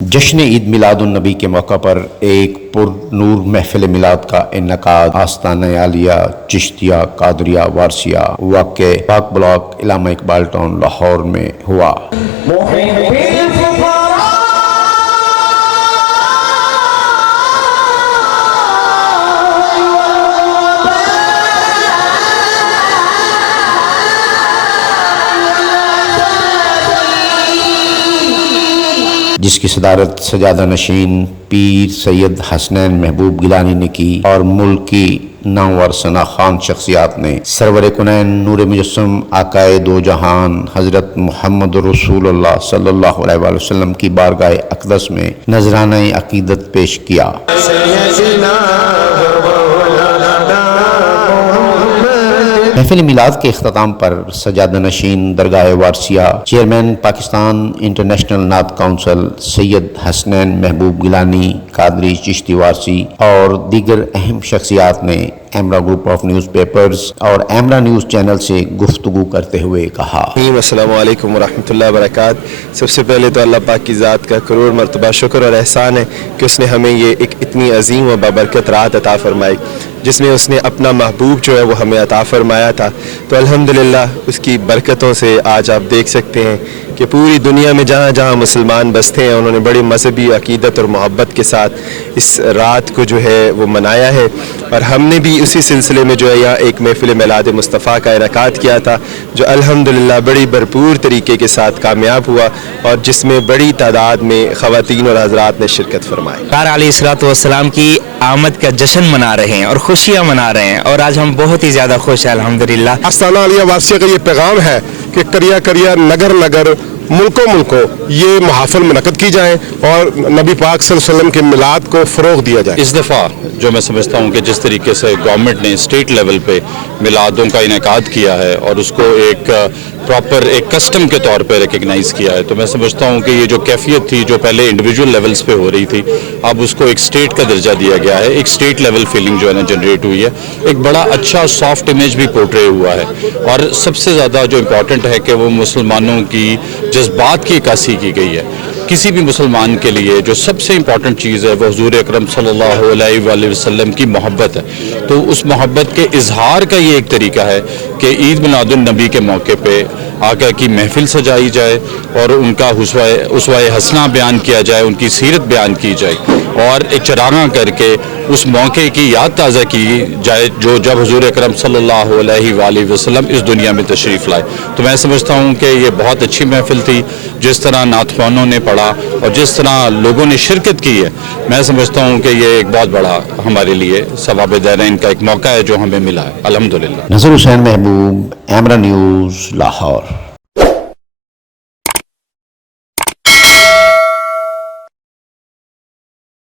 جشن عید میلاد النبی کے موقع پر ایک پر نور محفل میلاد کا انعقاد آستانہ عالیہ چشتیہ قادریہ وارثیہ واقع پاک بلاک علامہ اقبال ٹاؤن لاہور میں ہوا۔ جس کی صدارت سجادہ نشین پیر سید حسنین محبوب گیلانی نے کی اور ملک کی نامور شناخوان شخصیات نے سرور کنین نور مجسم آقائے دو جہان حضرت محمد رسول اللہ صلی اللہ علیہ وآلہ وسلم کی بارگاہ اقدس میں نذرانہ عقیدت پیش کیا۔ محفل میلاد کے اختتام پر سجادہ نشین درگاہ وارثیہ چیئرمین پاکستان انٹرنیشنل نعت کونسل سید حسنین محبوب گیلانی قادری چشتی وارثی اور دیگر اہم شخصیات نے ایمرا گروپ آف نیوز پیپرز اور ایمرا نیوز چینل سے گفتگو کرتے ہوئے کہا۔ السلام علیکم ورحمۃ اللہ وبرکاتہ۔ سب سے پہلے تو اللہ پاک کی ذات کا کروڑ مرتبہ شکر اور احسان ہے کہ اس نے ہمیں یہ ایک اتنی عظیم و بابرکت رات عطا فرمائی جس میں اس نے اپنا محبوب جو ہے وہ ہمیں عطا فرمایا تھا۔ تو الحمدللہ اس کی برکتوں سے آج آپ دیکھ سکتے ہیں کہ پوری دنیا میں جہاں جہاں مسلمان بستے ہیں انہوں نے بڑی مذہبی عقیدت اور محبت کے ساتھ اس رات کو جو ہے وہ منایا ہے، اور ہم نے بھی اسی سلسلے میں جو ہے یہاں ایک محفل میلاد مصطفیٰ کا انعقاد کیا تھا جو الحمدللہ بڑی بھرپور طریقے کے ساتھ کامیاب ہوا اور جس میں بڑی تعداد میں خواتین اور حضرات نے شرکت فرمائی۔ سرکار علیہ الصلوۃ والسلام کی آمد کا جشن منا رہے ہیں اور خوشیاں منا رہے ہیں، اور آج ہم بہت ہی زیادہ خوش ہیں الحمدللہ۔ آستانہ عالیہ وارثیہ کا یہ پیغام ہے کہ کریا کریا نگر نگر ملکوں یہ محافل منعقد کی جائیں اور نبی پاک صلی اللہ علیہ وسلم کے میلاد کو فروغ دیا جائے۔ اس دفعہ جو میں سمجھتا ہوں کہ جس طریقے سے گورنمنٹ نے اسٹیٹ لیول پہ میلادوں کا انعقاد کیا ہے اور اس کو ایک پراپر ایک کسٹم کے طور پہ ریکگنائز کیا ہے، تو میں سمجھتا ہوں کہ یہ جو کیفیت تھی جو پہلے انڈیویجول لیولز پہ ہو رہی تھی اب اس کو ایک اسٹیٹ کا درجہ دیا گیا ہے، ایک اسٹیٹ لیول فیلنگ جو ہے نا جنریٹ ہوئی ہے، ایک بڑا اچھا سافٹ امیج بھی پورٹرے ہوا ہے، اور سب سے زیادہ جو امپورٹنٹ ہے کہ وہ مسلمانوں کی جذبات کی عکاسی کی گئی ہے۔ کسی بھی مسلمان کے لیے جو سب سے امپورٹنٹ چیز ہے وہ حضور اکرم صلی اللہ علیہ وآلہ وسلم کی محبت ہے، تو اس محبت کے اظہار کا یہ ایک طریقہ ہے کہ عید میلاد النبی کے موقع پہ آقا کی محفل سجائی جائے اور ان کا اسوہ حسنہ بیان کیا جائے، ان کی سیرت بیان کی جائے، اور ایک چراغاں کر کے اس موقع کی یاد تازہ کی جائے جو جب حضور اکرم صلی اللہ علیہ وآلہ وسلم اس دنیا میں تشریف لائے۔ تو میں سمجھتا ہوں کہ یہ بہت اچھی محفل تھی، جس طرح نعت خوانوں نے پڑھا اور جس طرح لوگوں نے شرکت کی ہے، میں سمجھتا ہوں کہ یہ ایک بہت بڑا ہمارے لیے ثواب دارین کا ایک موقع ہے جو ہمیں ملا ہے الحمدللہ۔ نذر حسین محبوب، ایمرا نیوز لاہور۔